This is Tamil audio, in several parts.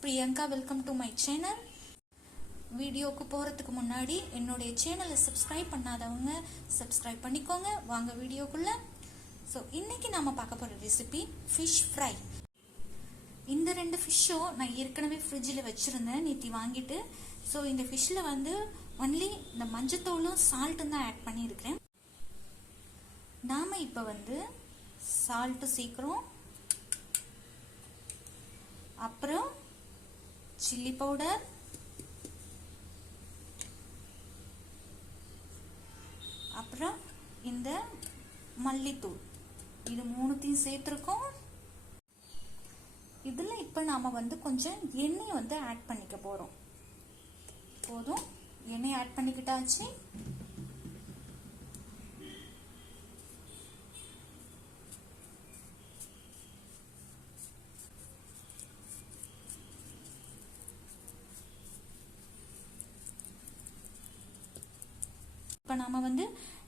Priyanka. Welcome to my channel. வீடியோக்கு போறதுக்கு முன்னாடி என்னோட சேனலை சப்ஸ்கிரைப் பண்ணாதவங்க சப்ஸ்கிரைப் பண்ணிக்கோங்க. வாங்க வீடியோக்குள்ள. சோ இன்னைக்கு நாம பார்க்க போற ரெசிபி ஃபிஷ் ஃப்ரை. இந்த ரெண்டு ஃபிஷ்ஷோ நான் ஏற்கனவே ஃப்ரிட்ஜில் வச்சிருந்தேன் நேத்தி வாங்கிட்டு. ஸோ இந்த ஃபிஷ்ல வந்து ஒன்லி இந்த மஞ்சத்தூளும் சால்ட்டும் தான் ஆட் பண்ணியிருக்கிறேன். நாம இப்போ வந்து சால்ட் சேர்க்கிறோம், அப்புறம் சில்லி பவுடர், அப்புறம் இந்த மல்லித்தூள், இது மூணுத்தையும் சேர்த்துருக்கோம். இதுல இப்ப நாம வந்து கொஞ்சம் எண்ணெய் வந்து ஆட் பண்ணிக்க போறோம். போதும், எண்ணெய் ஆட் பண்ணிக்கிட்டாச்சு. இப்போ நாம வந்து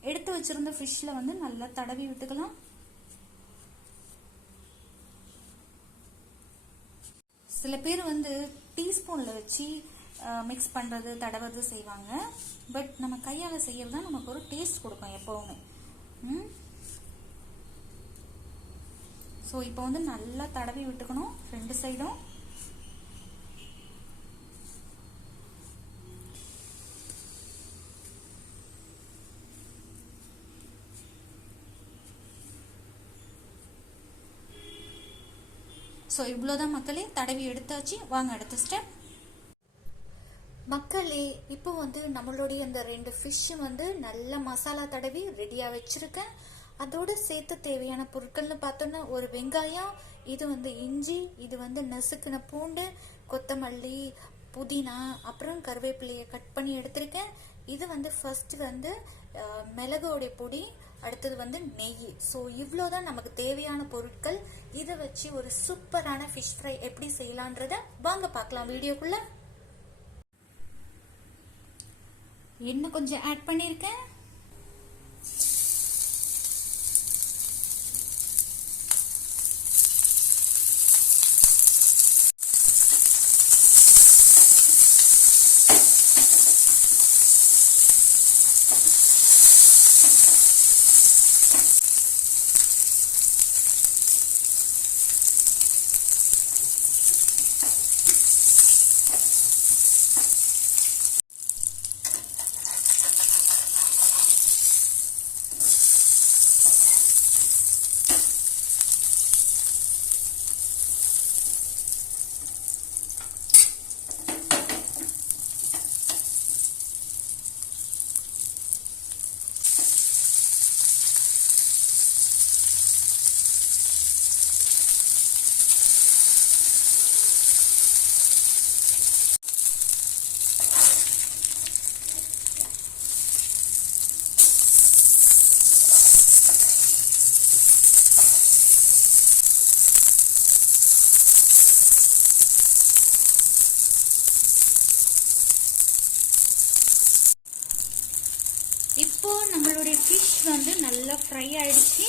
எடுத்து வச்சிருந்த ஃபிஷ்ல வந்து நல்லா தடவி விட்டுக்கலாம். சில பேர் வந்து டீஸ்பூன்ல வச்சு மிக்ஸ் பண்றது தடவது செய்வாங்க. பட் நம்ம கையால செய்யறது தான் நமக்கு ஒரு டேஸ்ட் கொடுக்கும் எப்பவுமே. ஸோ இப்போ வந்து நல்லா தடவி விட்டுக்கணும் ரெண்டு சைடும். ஸோ இவ்வளோதான் மக்களே, தடவி எடுத்தாச்சு. வாங்க அடுத்த ஸ்டெப். மக்களே, இப்போ வந்து நம்மளுடைய அந்த ரெண்டு ஃபிஷ் வந்து நல்ல மசாலா தடவி ரெடியாக வச்சிருக்கேன். அதோட சேர்த்து தேவையான பொருட்கள்னு பார்த்தோன்னா ஒரு வெங்காயம், இது வந்து இஞ்சி, இது வந்து நசுக்கின பூண்டு, கொத்தமல்லி, புதினா, அப்புறம் கருவேப்பிலையை கட் பண்ணி எடுத்திருக்கேன். இது வந்து ஃபர்ஸ்ட் வந்து மிளகோடைய பொடி, அடுத்தது வந்து நெய். ஸோ இவ்வளோதான் நமக்கு தேவையான பொருட்கள். இதை வச்சு ஒரு சூப்பரான ஃபிஷ் ஃப்ரை எப்படி செய்யலான்றத வாங்க பார்க்கலாம் வீடியோக்குள்ள. எண்ணெய் கொஞ்சம் ஆட் பண்ணியிருக்கேன். இப்போ நம்மளுடைய ஃபிஷ் வந்து நல்லா ஃப்ரை ஆயிடுச்சு.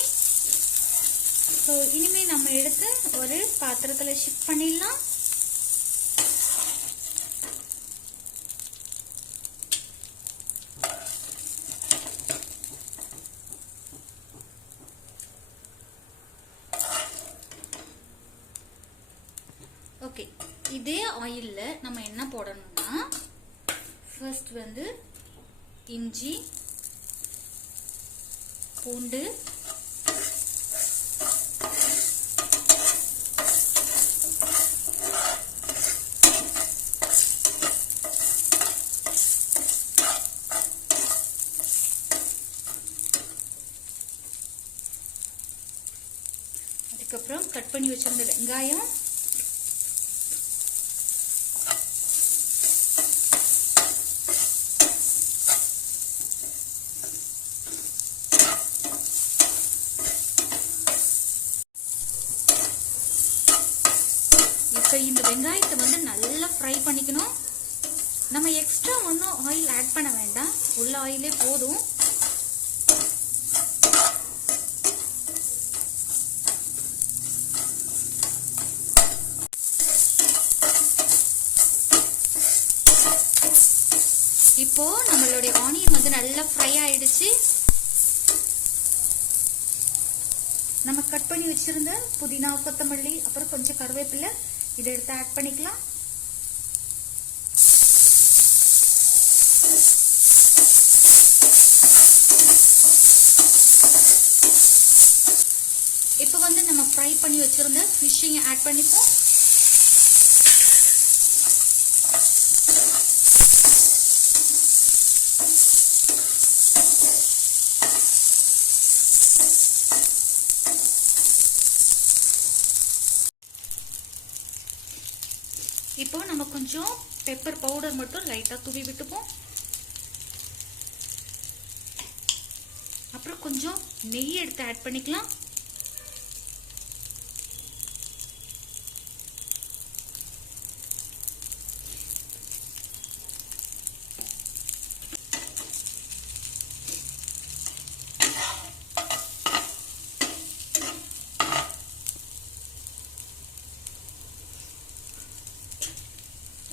ஸோ இனிமே நம்ம எடுத்து ஒரு பாத்திரத்தில் ஷிஃப்ட் பண்ணிடலாம். ஓகே, இதே ஆயில்ல நம்ம என்ன போடணும்னா ஃபர்ஸ்ட் வந்து இஞ்சி, பூண்டு, அதுக்கப்புறம் கட் பண்ணி வச்சிருந்த வெங்காயம், இந்த வெங்காயத்தை வந்து நல்லா ஃப்ரை பண்ணிக்கணும். நம்ம எக்ஸ்ட்ரா ஒன்றும் ஆயில் ஆட் பண்ண வேண்டாம், உள்ள ஆயிலே போதும். இப்போ நம்மளுடைய ஆனியன் வந்து நல்லா ஃப்ரை ஆயிடுச்சு. நம்ம கட் பண்ணி வச்சிருந்த புதினா, கொத்தமல்லி, அப்புறம் கொஞ்சம் கருவேப்பிலை இதை எடுத்து ஆட் பண்ணிக்கலாம். இப்போ வந்து நம்ம ஃப்ரை பண்ணி வச்சிருந்த ஃபிஷ்ஷையும் ஆட் பண்ணிப்போம். இப்போ நம்ம கொஞ்சம் பெப்பர் பவுடர் மட்டும் லைட்டா தூவி விட்டுப்போம். அப்புறம் கொஞ்சம் நெய் எடுத்து ஆட் பண்ணிக்கலாம்.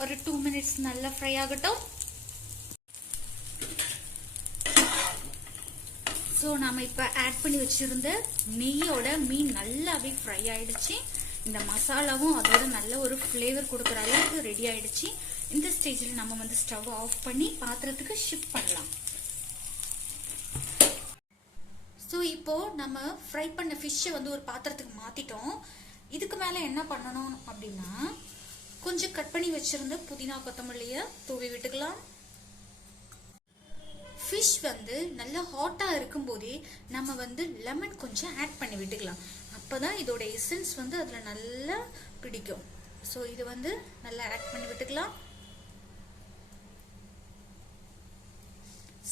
ஒரு 2 மினிட்ஸ் நல்லா ஃப்ரை ஆகட்டும். ஸோ நாம இப்ப ஆட் பண்ணி வச்சிருந்த நெய்யோட மீன் நல்லாவே ஃப்ரை ஆயிடுச்சு. இந்த மசாலாவும் அதோட நல்ல ஒரு ஃப்ளேவர் கொடுக்குற அளவுக்கு ரெடி ஆயிடுச்சு. இந்த ஸ்டேஜில் நம்ம வந்து ஸ்டவ் ஆஃப் பண்ணி பாத்திரத்துக்கு ஷிஃப்ட் பண்ணலாம். ஸோ இப்போ நம்ம ஃப்ரை பண்ண ஃபிஷ்ஷை வந்து ஒரு பாத்திரத்துக்கு மாத்திட்டோம். இதுக்கு மேல என்ன பண்ணணும் அப்படின்னா, கொஞ்சம் கட் பண்ணி வச்சிருந்த புதினா, கொத்தமல்லியை தூவி விட்டுக்கலாம். ஃபிஷ் வந்து நல்லா ஹாட்டா இருக்கும் போதே நம்ம வந்து லெமன் கொஞ்சம் ஆட் பண்ணி விட்டுக்கலாம். அப்பதான் இதோட எசன்ஸ் வந்து அதுல நல்லா பிடிக்கும். ஸோ இது வந்து நல்லா ஆட் பண்ணி விட்டுக்கலாம்.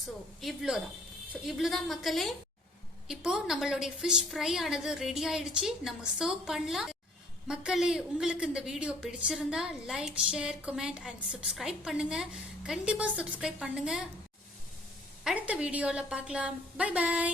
ஸோ இவ்வளோதான் மக்களே. இப்போ நம்மளுடைய ஃபிஷ் ஃப்ரை ஆனது ரெடி ஆயிடுச்சு. நம்ம சர்வ் பண்ணலாம். மக்களே, உங்களுக்கு இந்த வீடியோ பிடிச்சிருந்தா like, share, comment and subscribe பண்ணுங்க. கண்டிப்பா சப்ஸ்கிரைப் பண்ணுங்க. அடுத்த வீடியோல பார்க்கலாம். Bye by.